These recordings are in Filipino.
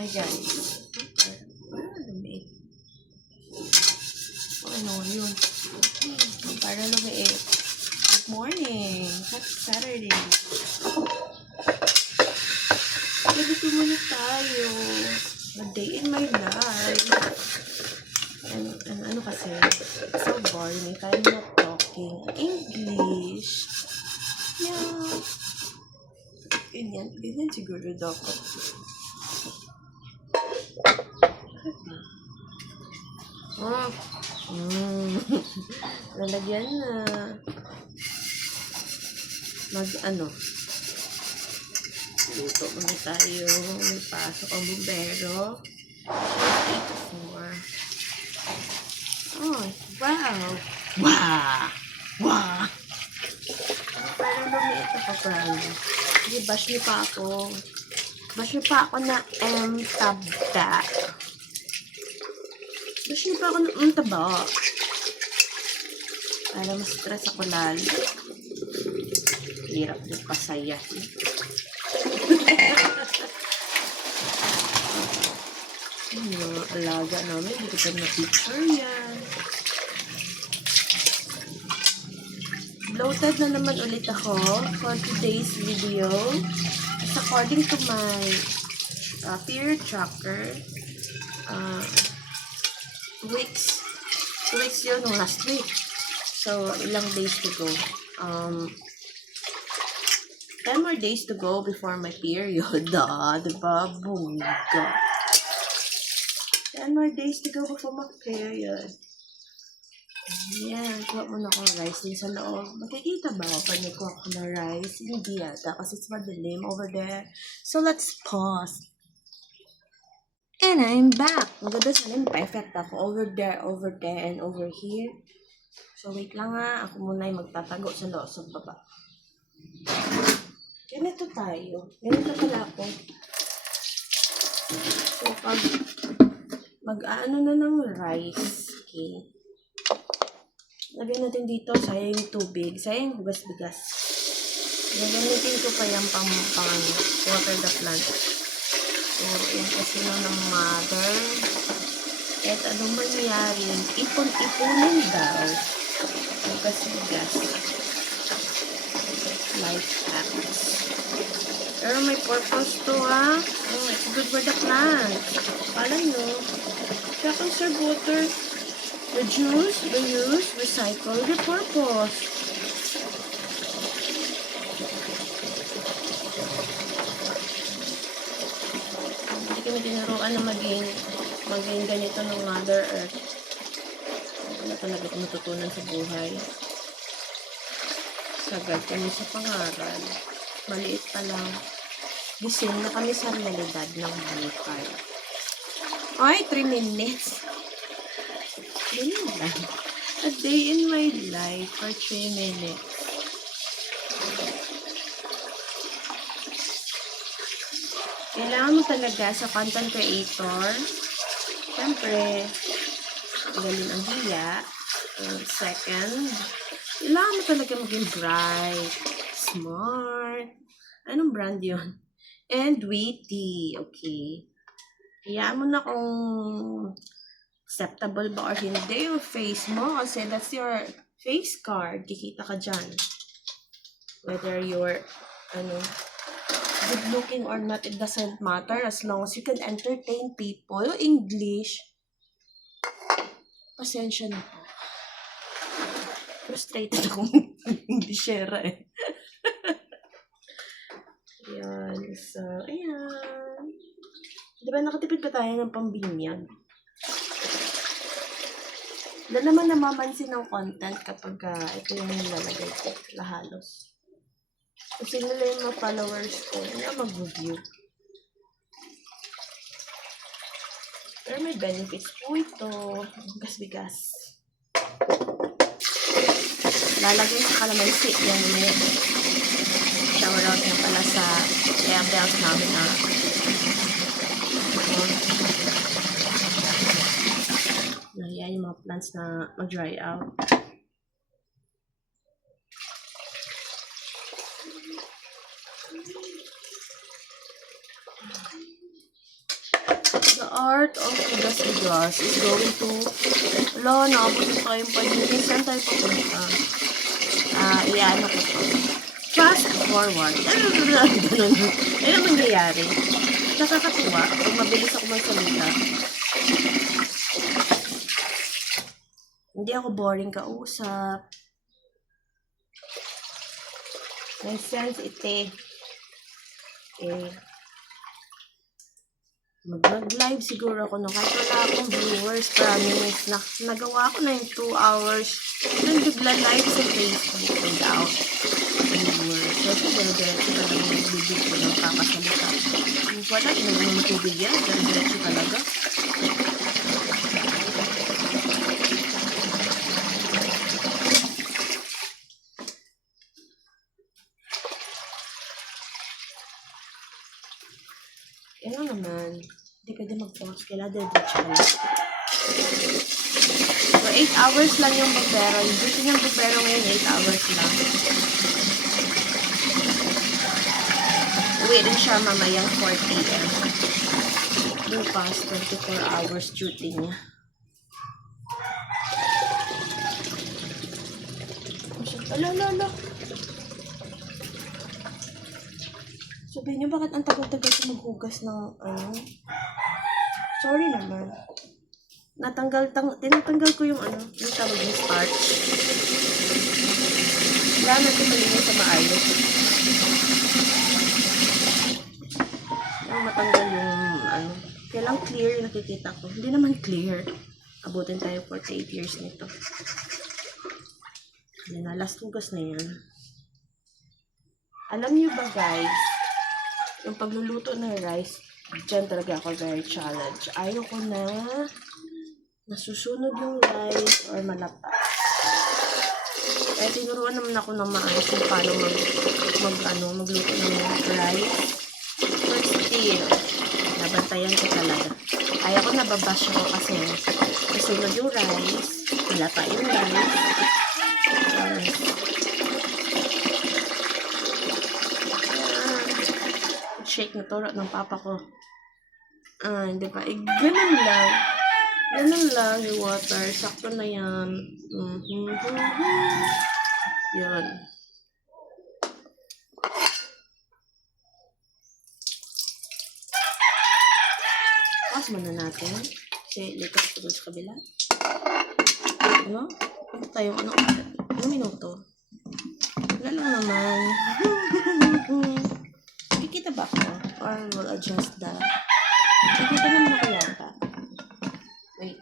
Hi guys. Lumiit. Ano yun? Parang lumiit. Good morning. Happy Saturday. Dito muna tayo. A day in my life. Ano kasi? So boring. I'm not talking English. Yeah. Ganyan siguro dapat. Lalagyan na. Luto muna tayo. May pasok ang bumbero. 8 to 4. Oh, wow. Wow. Wow. Parang lumiit ako, promise. Hindi, bash niyo pa ako. Bash niyo pa ako na taba. Bash niyo pa ako na taba. Para ma-stress ako lalo. Hirap din pasaya. Yung alaga namin, hindi ko na picture yan. Bloated na naman ulit ako for today's video. It's according to my period tracker. Weeks yun, last week. So, ilang days to go. 10 more days to go before my period. Diba? Bunga. 10 more days to go before my period. Yan. Kuha mo na akong rice din sa loob. Makikita ba pag nagkuha ko na rice? Hindi yata kasi it's madilim over there. So, let's pause. And I'm back. Maganda sana yung perfect ako. Over there, and over here. So, wait lang nga. Ako muna yung magtatago sa loob sa baba. Ganito tayo. Ganito pala ako. So, pag mag-aano na ng rice, okay. Lagyan natin dito, sayang yung tubig. Sayang yung bigas-bigas. Gagamitin ko pa yung pang water the plant. So, yan kasi ng mother. Kahit anong mangyari, ipon-iponin daw. Bigas-bigas. Life hacks. Pero may purpose to, ha? Oh, it's good for the plant. Alam nyo, kaya conserve water, reduce, reuse, recycle, repurpose. Hindi kami tinuruan na maging ganito ng Mother Earth. Wala talaga kung natutunan sa buhay. Sagad kami sa pangaral. Maliit pa lang. Gising na kami sa realidad ng buhay. Ay, 3 minutes. Ganyan lang. A day in my life for 3 minutes. Kailangan mo talaga sa content creator. Siyempre, galing ang hiya. Second, kailangan mo talaga maging bright, smart. Anong brand yun? And witty. Okay. Hayaan mo na kung acceptable ba or hindi yung face mo kasi that's your face card. Kikita ka dyan. Whether you're good looking or not, it doesn't matter as long as you can entertain people. English. Pasensya na po. Frustrated akong Englishera eh. Ayan. So, ayan. Diba nakatipid pa tayo ng pambinyag? Wala naman namamansin ng content kapag ito yung nilalagay ko. Halos. Kasi nila yung mga followers ko, hindi na mag-review. Pero may benefits po ito. Bigas-bigas. Lalagay sa kalamansi. Yan may shower out na pala sa airbags namin na yan yung mga plants na mag-dry out. art of Hugas is going to, naabot na tayong 5 minutes. Saan tayo papunta? Iyan ako to. Fast forward. Ganun. Ayun ang nangyayari. Nakakatuwa. Pag mabilis ako magsalita. Hindi ako boring kausap. May sense ite. Mag-live siguro ako no. Kahit wala akong viewers, promise. Nagawa ko na yung 2 hours. Nang bigla live sa Facebook without viewers. Kasi dire-diretso talaga nagbibig ko ng kakasalita. Wala, hindi mo matubig yan. Dire-diretso talaga. Ano naman, hindi pwede mag-pause. Kailangan dire-diretso talaga. So, 8 hours lang yung bugbero. Yung duty ng bugbero ngayon, 8 hours lang. Uwi rin siya mamayang 4 p.m. Bukas, 24 hours duty niya. Ala. Sabihin niyo, bakit ang tagal-tagal ko maghugas ng Sorry naman. Tinatanggal ko yung yung tawag yung starch. Wala natin malinis sa maayos. Matanggal yung kailang clear yung nakikita ko. Hindi naman clear. Abutin tayo 48 years nito. Yan na, last hugas na yan. Alam niyo ba guys, yung pagluluto ng rice, dyan talaga ako very challenge. Ayoko na nasusunog yung rice or malapa. Kaya tinuruan naman ako ng maayos kung paano magluto ng rice. But still, nabantayan ko talaga. Ayaw ko nababash ako kasi nasunog yung rice, malapa yung rice. Shake na turo ng papa ko. Hindi pa. Ganun lang. Ganun lang yung water. Sakto na yan. Yan. Pass muna natin. Kasi likas ko dun sa kabila. Ano? Ano tayo? Ano minuto? Wala lang naman. Kikita ba ako? Or will adjust the... Kikita naman ako yata. Wait.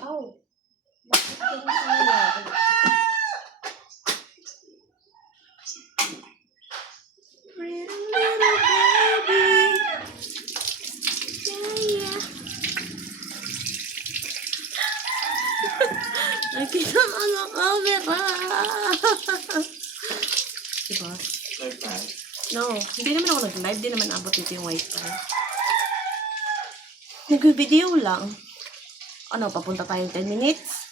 Ow! Bakit ganun ka nangyari? Pretty little baby. Yeah. Nakita ka na camera. Diba? Wifi. No, hindi naman ako nag-live. Di naman abot dito yung wifi. Nag-video lang. Ano, papunta tayong 10 minutes?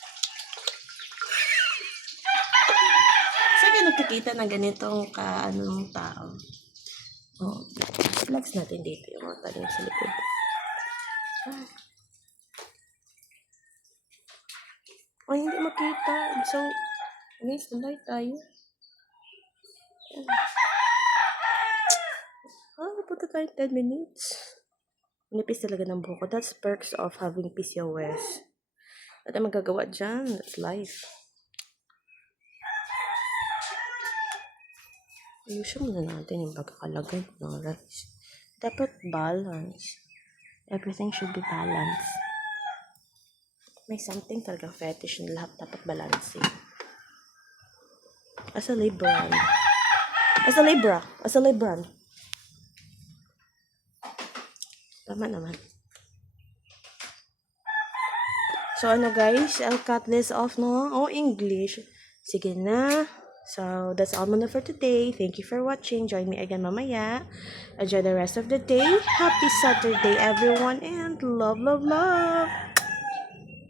Saan ka nagkikita na ganitong tao? Oh, flex natin dito yung mga talim sa likod. Ay, hindi makita. So, against the light tayo. Punta tayo 10 minutes. Manipis talaga ng buko. That's perks of having PCOS. At ang magagawa dyan, that's life. Ayusin muna natin yung pagkakalagay ng rice. Dapat balance. Everything should be balanced. May something talagang fetish na lahat dapat balancing. As a Libran. Tama naman. So, guys? I'll cut this off no? English. Sige na. So, that's all muna for today. Thank you for watching. Join me again mamaya. Enjoy the rest of the day. Happy Saturday, everyone. And love, love, love.